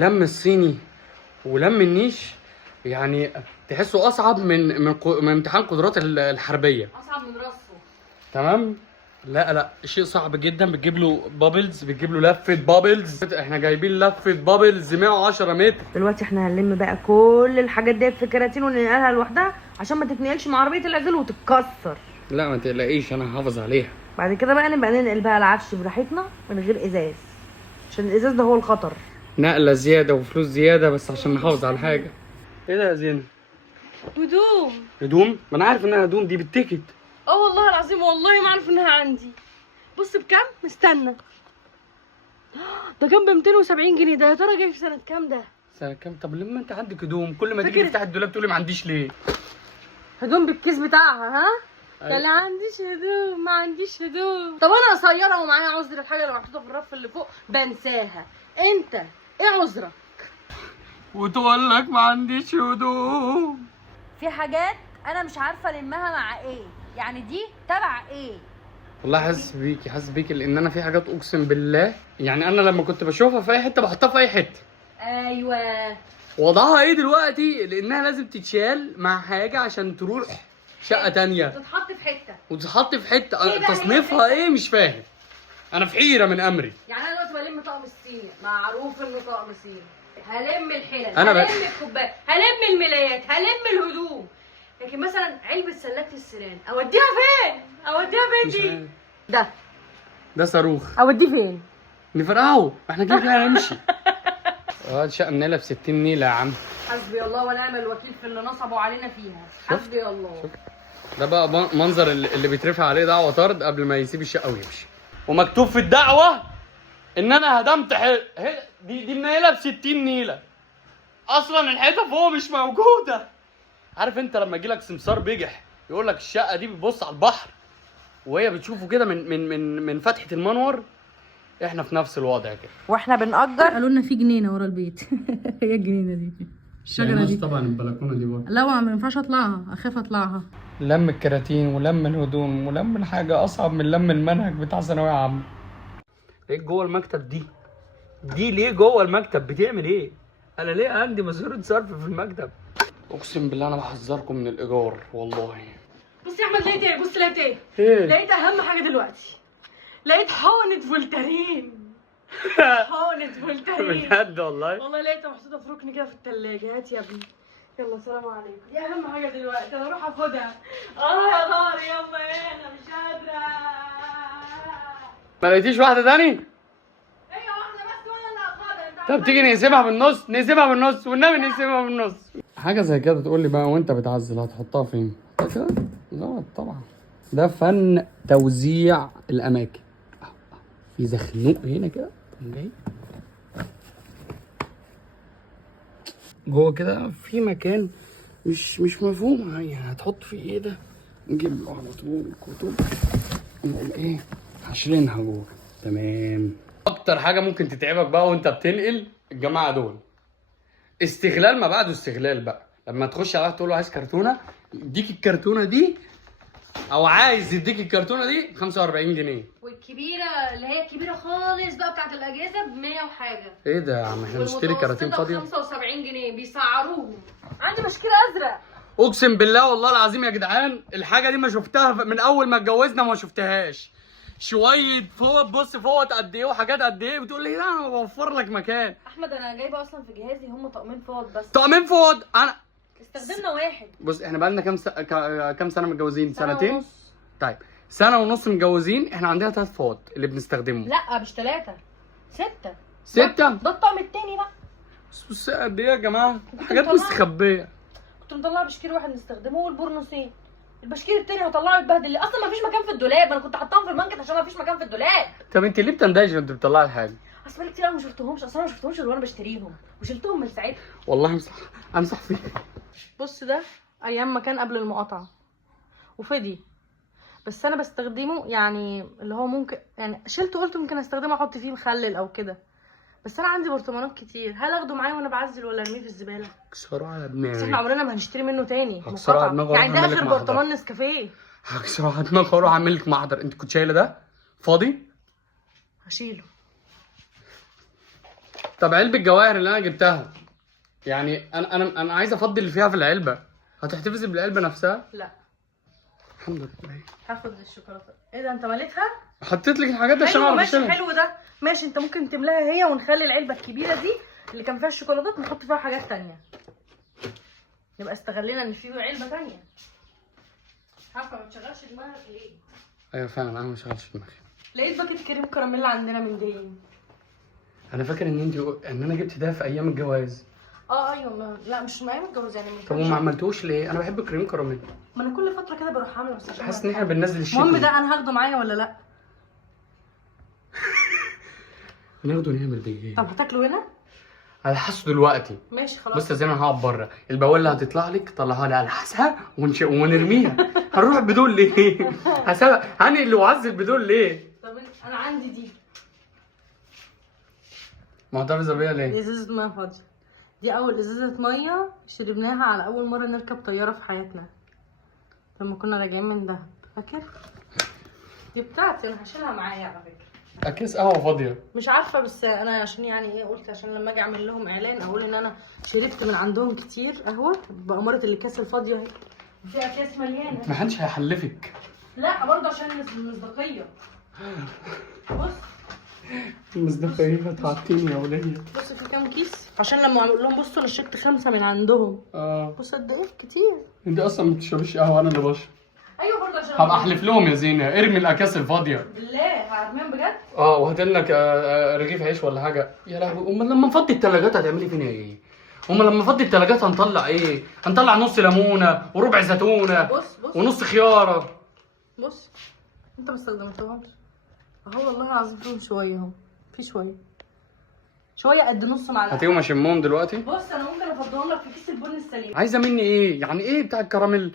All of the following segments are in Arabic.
لم الصيني ولم النيش يعني تحسه اصعب من امتحان قدرات الحربيه. اصعب من رصه. تمام. لا شيء صعب جدا. بتجيب له بابلز، بتجيب له لفه بابلز. احنا جايبين لفه بابلز 110 متر. دلوقتي احنا هنلم بقى كل الحاجات ديت في كراتين وننقلها لوحدها عشان ما تتنقلش مع عربيه العزل وتتكسر. لا ما تقلقيش، انا هحافظ عليها. بعد كده بقى نبقى ننقل بقى العفش براحتنا من غير ازاز، عشان الازاز ده هو الخطر. نقله زياده وفلوس زياده بس عشان نحافظ على حاجه. ايه ده يا زينب؟ هدوم. هدوم؟ ما انا عارف انها هدوم، دي بالتيكت. اه والله العظيم، والله ما عارف انها عندي. بص بكام؟ مستنى. ده كان ب 270 جنيه. ده يا ترى جاي في سنه كام ده؟ سنة كام؟ طب لما انت عندك هدوم كل ما تيجي فاكر؟ تفتح الدولاب تقولي ما عنديش ليه؟ هدوم بالكيس بتاعها. ها؟ أيوة. لا عنديش هدوم، ما عنديش هدوم. طب انا قصيره ومعايا عذر، الحاجه اللي محطوطه في الرف اللي فوق بنساها. انت ايه عذرك؟ وتقول لك ما عنديش هدوم. في حاجات انا مش عارفه المها مع ايه، يعني دي تبع ايه. والله حاسس بيكي لان انا في حاجات اقسم بالله يعني انا لما كنت بشوفها في اي حته بحطها في اي حته. ايوه. وضعها ايه دلوقتي؟ لانها لازم تتشال مع حاجه عشان تروح شقه تانية تتحط في حته. وتتحط في إيه حته. بقى تصنيفها هي ايه مش فاهم. انا في حيره من امري. يعني انا دلوقتي بلم طقم الصيني، معروف انه طقم صيني. هلم الحلل، أنا هلم الكوبايات، هلم الملايات، هلم الهدوم. لكن مثلا علبه سلات السنان اوديها فين؟ اوديها فين مش دي؟ عارف. ده صاروخ. اوديه فين؟ نفرقعه احنا كده كده هنمشي. شقه النيله ب 60 نيله يا عم. حسبي الله ونعم الوكيل في اللي نصبوا علينا فيها. حسبي الله. ده بقى منظر اللي بيترفع عليه دعوه طرد قبل ما يسيب الشقه ويمشي. ومكتوب في الدعوه ان انا هدمت دي النيله ب 60 نيله. اصلا الحيطه فوق مش موجوده. عارف انت لما يجي لك سمسار بجح يقول لك الشقه دي بتبص على البحر وهي بتشوفه كده من فتحه المنور. احنا في نفس الوضع كده. واحنا بنأجر قالوا لنا في جنينه ورا البيت. هي الجنينه دي الشجره دي. طبعا البلكونه دي برضه. لا ما ينفعش اطلعها، اخاف اطلعها. لم الكراتين ولم الهدوم ولم الحاجه اصعب من لم المنهج بتاع ثانويه عامه. ليه جوه المكتب دي ليه جوه المكتب بتعمل ايه؟ انا ليه عندي ماسوره صرف في المكتب؟ اقسم بالله انا بحذركم من الايجار والله. بص يا احمد، لقيت ايه؟ بص لقيت ايه؟ ايه؟ لقيت اهم حاجه دلوقتي. لقيت حقنه فولتارين. حقنه فولتارين. بجد والله؟ والله لقيتها محطوطه في ركن كده في الثلاجه. هات يا ابني. يلا سلام عليكم. دي اهم حاجه دلوقتي، انا اروح اخدها. يا نهار يلا انا مش قادره. ما لقيتيش واحده تاني؟ هي واحده بس وانا اللي هاخدها. طب تيجي نقسمها بالنص والنبي نقسمها بالنص. حاجه زي كده تقول لي بقى وانت بتعزل هتحطها فين؟ كده؟ لا طبعا. ده فن توزيع الاماكن. في زخنوق هنا كده جاي جوه كده في مكان مش مفهوم يعني هتحط فيه ايه ده. نجيب له على طول كتب نقوم ايه حاشرينها جوه. تمام. اكتر حاجه ممكن تتعبك بقى وانت بتنقل الجماعه دول استغلال ما بعده استغلال بقى. لما تخش على واحد تقول له عايز كرتونه يديك الكرتونه دي او عايز يديك الكرتونه دي 45 جنيه. والكبيره اللي هي الكبيره خالص بقى بتاعت الاجهزه ب 100 وحاجه. ايه ده يا عم؟ احنا بنشتري كراتين فاضيه ب 75 جنيه بيسعروهم. عندي مشكله ازرق. اقسم بالله والله العظيم يا جدعان الحاجه دي ما شفتها من اول ما اتجوزنا ما شفتهاش. شويه فوط، بص فوط قد ايه وحاجات قد ايه بتقول لي لا انا بوفر لك مكان. احمد انا جايبه اصلا في جهازي هم طقمين فوط بس. طقمين فوط انا استخدمنا واحد. بص احنا بقالنا كام سنه متجوزين؟ سنة سنتين ونص. طيب سنه ونص متجوزين احنا عندنا 3 فوط اللي بنستخدمهم. لا مش 3، 6. 6 ده الطقم التاني بقى. بص قد ايه يا جماعه حاجات مطلعة. مستخبيه. كنت مطلعه بشكير واحد نستخدمه والبورنوسين. البشكير التاني هطلعه يتبهدل لي، اصلا ما فيش مكان في الدولاب. انا كنت حاطاهم في المنكت عشان ما فيش مكان في الدولاب. طب انت ليه بتندهش وانت بتطلعي الحاجه؟ اصل بقالي كتير قوي ما شفتهمش، اصلا ما شفتهمش غير وانا بشتريهم وشلتهم من ساعتها. والله امسح فيه. بص ده ايام ما كان قبل المقاطعه وفدي، بس انا بستخدمه يعني اللي هو ممكن يعني شلته قلت ممكن استخدمه احط فيه مخلل او كده. بس انا عندي برطمانات كتير، هل اخده معايا وانا بعزل ولا ارميه في الزباله؟ هكسره على بس احنا دماغي. عمرنا ما هنشتري منه تاني هكسره على مقاطعة. دماغي يعني ده وأعمل لك اخر محضر. برطمان نسكافيه. هكسره على دماغي واروح اعمل لك محضر. انت كنت شايله ده فاضي؟ هشيله. طب علبه الجواهر اللي انا جبتها، يعني انا عايز افضي اللي فيها في العلبه، هتحتفظي بالعلبه نفسها؟ لا الحمد لله. هاخد الشوكولاته. ايه ده انت مليتها؟ حطيت لك الحاجات دي عشان ايوه اعرف ماشي اشيلها. حلو ده ماشي. انت ممكن تملاها هي ونخلي العلبه الكبيره دي اللي كان فيها الشوكولاتات نحط فيها حاجات تانية، نبقى استغلينا ان في علبه تانية. عارفه ما تشغلش دماغك ليه؟ ايوه فعلا انا ما شغلتش دماغي. لقيت باكيت كريم كراميل عندنا من دريم. انا فاكر ان انا جبت ده في ايام الجواز. ايوه لا مش من ايام الجواز يعني من طب كام وما شهر. عملتوش ليه؟ انا بحب الكريم كراميل. ما انا كل فتره كده بروح اعمله بس عشان حاسس ان احنا بننزل الشيء. المهم ده انا هاخده معايا ولا لا؟ ناخده نعمل بيه ايه؟ طب هتاكله هنا؟ على حسب دلوقتي. ماشي خلاص. بص يا زين انا هقعد بره، البواله هتطلع لك طلعها لي على حسها ونرميها. هنروح بدون ليه؟ هسيبها هاني اللي وعزل بدون ليه؟ طب انا عندي دي معترضه بيها ليه؟ ازازه ميه فاضيه. دي اول ازازه ميه شربناها على اول مره نركب طياره في حياتنا لما كنا راجعين من دهب، فاكر؟ دي بتاعتي انا هشيلها معايا على فكره. اكياس قهوه فاضيه. مش عارفه بس انا عشان يعني ايه قلت عشان لما اجي اعمل لهم اعلان اقول ان انا شربت من عندهم كتير قهوه بأمارة الاكياس الفاضيه اهي. في اكياس مليانه. ما حدش هيحلفك. لا برضه عشان المصداقيه. بص المصداقيه هتعطيني يا وليه. بص في كام كيس عشان لما اقول لهم بصوا انا شربت 5 من عندهم. بص قد ايه كتير. انت اصلا ما بتشربيش قهوه، انا اللي بشرب. ايوه برضه عشان هبقى احلف لهم يا زينه ارمي الاكياس الفاضيه. بالله هرميهم بجد. وهات لك رغيف عيش ولا حاجه. يا لهوي امال لما نفضي الثلاجات هتعملي فينا ايه؟ امال لما نفضي الثلاجات هنطلع ايه؟ هنطلع نص ليمونه وربع زيتونه بص ونص خياره. بص انت ما استخدمتهمش اهو والله العظيم فيهم شويه اهو. في شويه قد نص معلقه. هتيجوا اشمهم دلوقتي. بص انا ممكن افضيهم لك في كيس البن السليم. عايزه مني ايه؟ يعني ايه بتاع الكراميل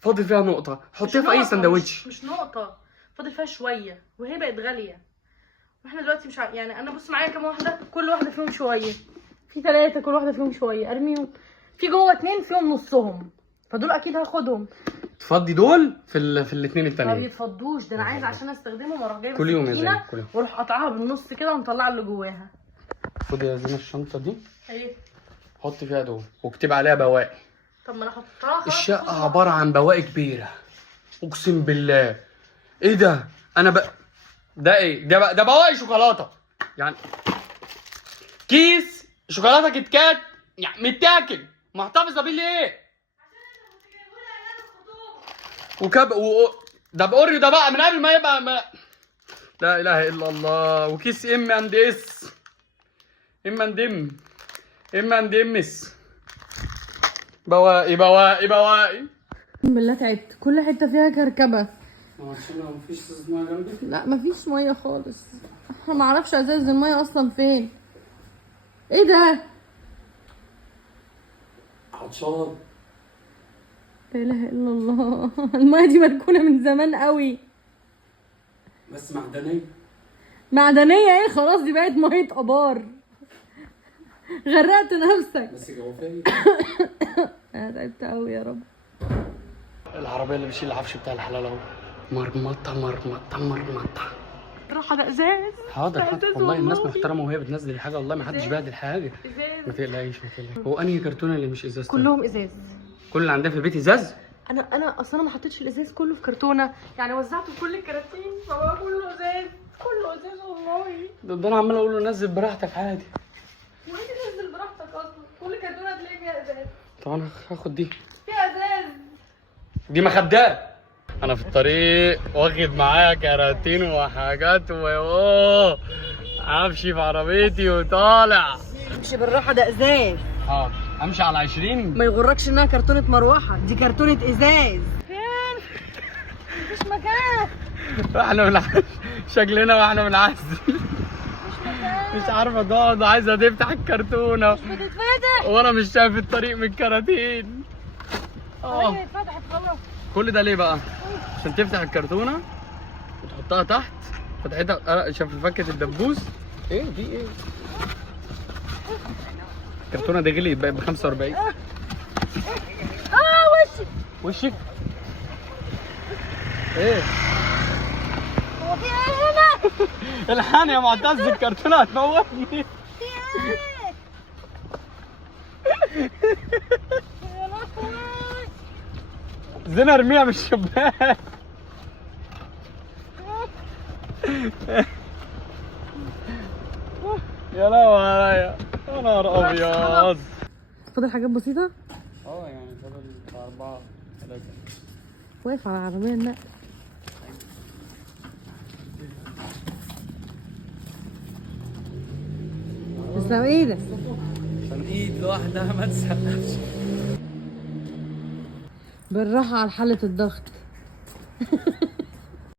فاضل فيها نقطه حطيها في اي سندوتش. مش نقطه فاضل فيها شويه وهي بقت غاليه واحنا دلوقتي مش يعني انا بص معايا كام واحده كل واحده فيهم شويه. في 3 كل واحده فيهم شويه ارميهم. في جوه 2 فيهم نصهم فدول اكيد هاخدهم. تفضي دول في الاثنين ما التانيين. بيتفضوش ده انا عايزه عشان استخدمهم واروح جايبه كل يوم يا سكينة زين كل يوم. واروح قطعها بالنص كده ونطلع اللي جواها. خدي يا زينه الشنطه دي ايه حطي فيها دول واكتبي عليها بواقي. طب ما انا احطها. الشقه عباره عن بواقي كبيره اقسم بالله. ايه ده؟ ده ايه؟ ده بواقي شوكولاته يعني. كيس شوكولاته كيت كات يعني متاكل محتفظه بيه ليه؟ ده باوريو ده بقى من قبل ما يبقى لا اله الا الله. وكيس ام اند اس بواقي اقسم بالله تعبت كل حته فيها كركبه. مفيش ازازه ميه جنبي؟ لا مفيش ميه خالص. انا معرفش ازاز الميه اصلا فين. ايه ده؟ عطشان. لا اله الا الله. الميه دي مركونه من زمان قوي. بس معدنيه. معدنيه ايه؟ خلاص دي بقت ميه ابار. غرقت نفسك. بس جوافيه. انا تعبت قوي يا رب. العربيه اللي بتشيل العفش بتاع الحلال اهو. مرمطه. روح على ازاز. حاضر والله الناس محترمه وهي بتنزل الحاجه والله ما حدش بهدل حاجه. ما تقلقيش. هو انهي كرتونه اللي مش ازاز؟ كلهم ازاز. كل اللي عندنا في البيت ازاز. انا اصلا ما حطيتش الازاز كله في كرتونه يعني وزعته في كل الكراتين فهو كله ازاز. كله ازاز والله. ده انا عمال اقول له نزل براحتك عادي. وانت تنزل براحتك اصلا كل كرتونه هتلاقي فيها ازاز. طب انا هاخد دي. فيها ازاز. دي مخدات. انا في الطريق واخد معايا كراتين وحاجات امشي في عربيتي وطالع. امشي بالراحه ده ازاز. امشي على 20. ما يغركش انها كرتونه مروحه دي كرتونه ازاز. فين؟ مفيش مكان. احنا شكلنا واحنا بنعزل. مش عارفه تقعد عايزه تفتح الكرتونه. مش بتتفتح. وانا مش شايف الطريق من الكراتين. هي اتفتحت خلاص. كل ده ليه بقى؟ عشان تفتح الكرتونه وتحطها تحت فتحتها. شاف فكه الدبوس. ايه دي ايه؟ الكرتونه دي غليت بقت ب 45. وشك ايه؟ هو في ايه هنا؟ الحقني يا معتز الكرتونه هتموتني. في ايه؟ زين ارميها من الشباك. يا لهوي عليا، يا نهار ابيض. فاضل حاجات بسيطة؟ يعني فاضل 4 3. واقف على العربية النقل. تسلم ايدك. عشان ايد لوحدها ما تسقفش. بالراحة على حالة الضغط.